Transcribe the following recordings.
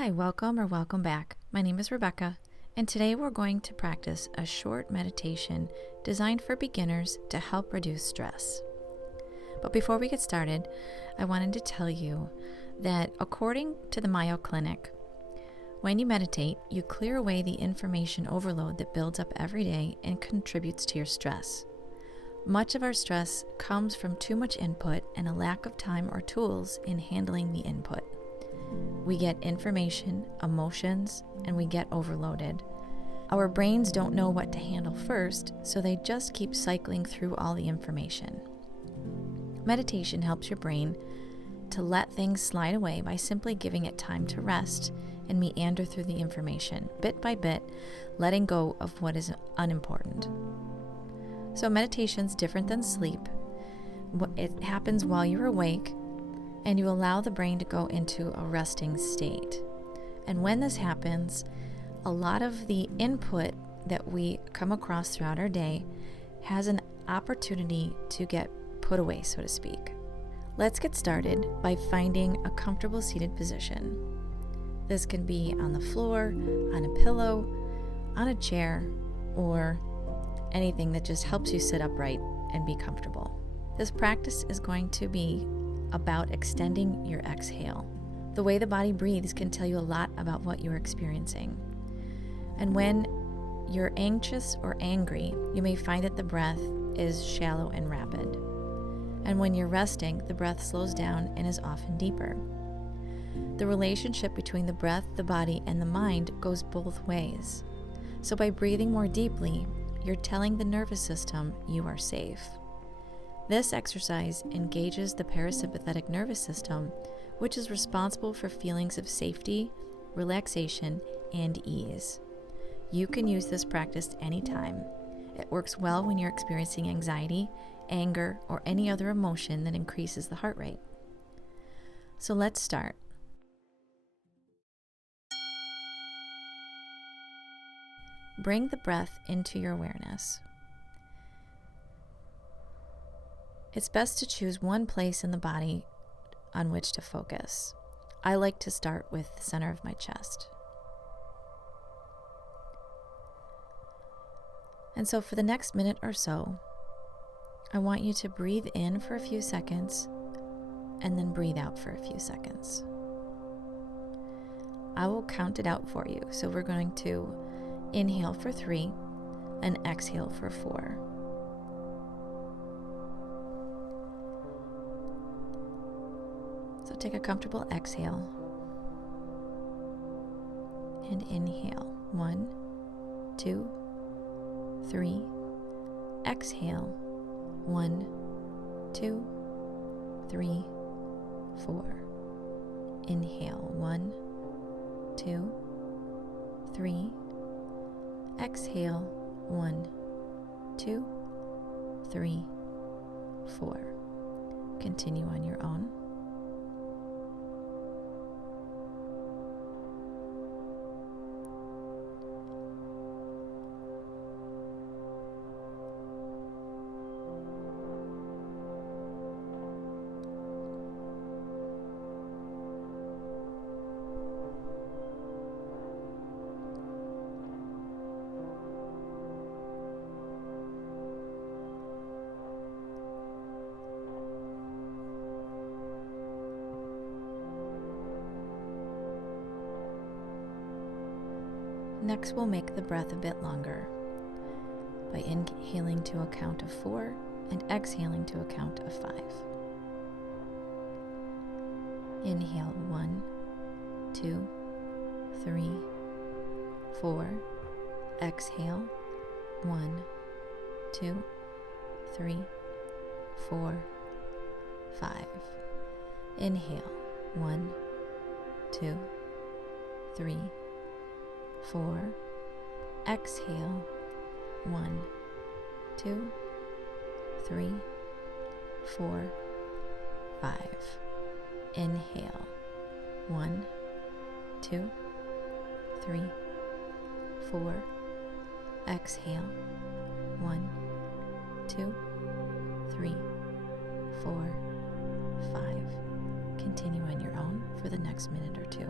Hi, welcome or welcome back. My name is Rebecca, and today we're going to practice a short meditation designed for beginners to help reduce stress. But before we get started, I wanted to tell you that according to the Mayo Clinic, when you meditate, you clear away the information overload that builds up every day and contributes to your stress. Much of our stress comes from too much input and a lack of time or tools in handling the input. We get information, emotions, and we get overloaded. Our brains don't know what to handle first, so they just keep cycling through all the information. Meditation helps your brain to let things slide away by simply giving it time to rest and meander through the information, bit by bit, letting go of what is unimportant. So meditation's different than sleep. It happens while you're awake, and you allow the brain to go into a resting state. And when this happens, a lot of the input that we come across throughout our day has an opportunity to get put away, so to speak. Let's get started by finding a comfortable seated position. This can be on the floor, on a pillow, on a chair, or anything that just helps you sit upright and be comfortable. This practice is going to be about extending your exhale. The way the body breathes can tell you a lot about what you're experiencing. And when you're anxious or angry, you may find that the breath is shallow and rapid. And when you're resting, the breath slows down and is often deeper. The relationship between the breath, the body, and the mind goes both ways. So by breathing more deeply, you're telling the nervous system you are safe. This exercise engages the parasympathetic nervous system, which is responsible for feelings of safety, relaxation, and ease. You can use this practice anytime. It works well when you're experiencing anxiety, anger, or any other emotion that increases the heart rate. So let's start. Bring the breath into your awareness. It's best to choose one place in the body on which to focus. I like to start with the center of my chest. And so for the next minute or so, I want you to breathe in for a few seconds and then breathe out for a few seconds. I will count it out for you. So we're going to inhale for 3 and exhale for 4. So take a comfortable exhale and inhale. 1, 2, 3. Exhale. 1, 2, 3, 4. Inhale. 1, 2, 3. Exhale. 1, 2, 3, 4. Continue on your own. Next, we'll make the breath a bit longer by inhaling to a count of 4 and exhaling to a count of 5. Inhale 1, 2, 3, 4. Exhale 1, 2, 3, 4, 5. Inhale 1, 2, 3, 4. Exhale 1, 2, 3, 4, 5. Inhale 1, 2, 3, 4. Exhale 1, 2, 3, 4, 5. Continue on your own for the next minute or two.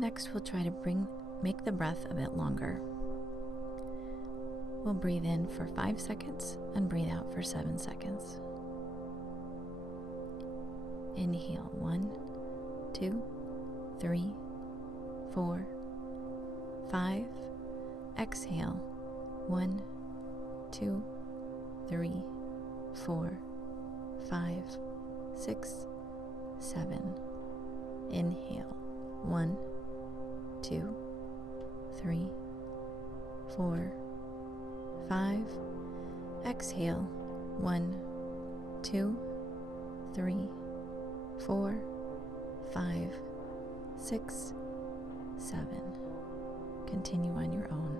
Next, we'll try to make the breath a bit longer. We'll breathe in for 5 seconds and breathe out for 7 seconds. Inhale, 1, 2, 3, 4, 5. Exhale, 1, 2, 3, 4, 5, 6, 7. Inhale, 1, 2, 3, 4, 5. Exhale, 1, 2, 3, 4, 5, 6, 7. Continue on your own.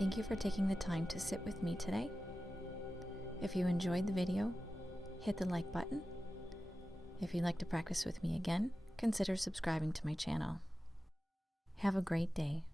Thank you for taking the time to sit with me today. If you enjoyed the video, hit the like button. If you'd like to practice with me again, consider subscribing to my channel. Have a great day.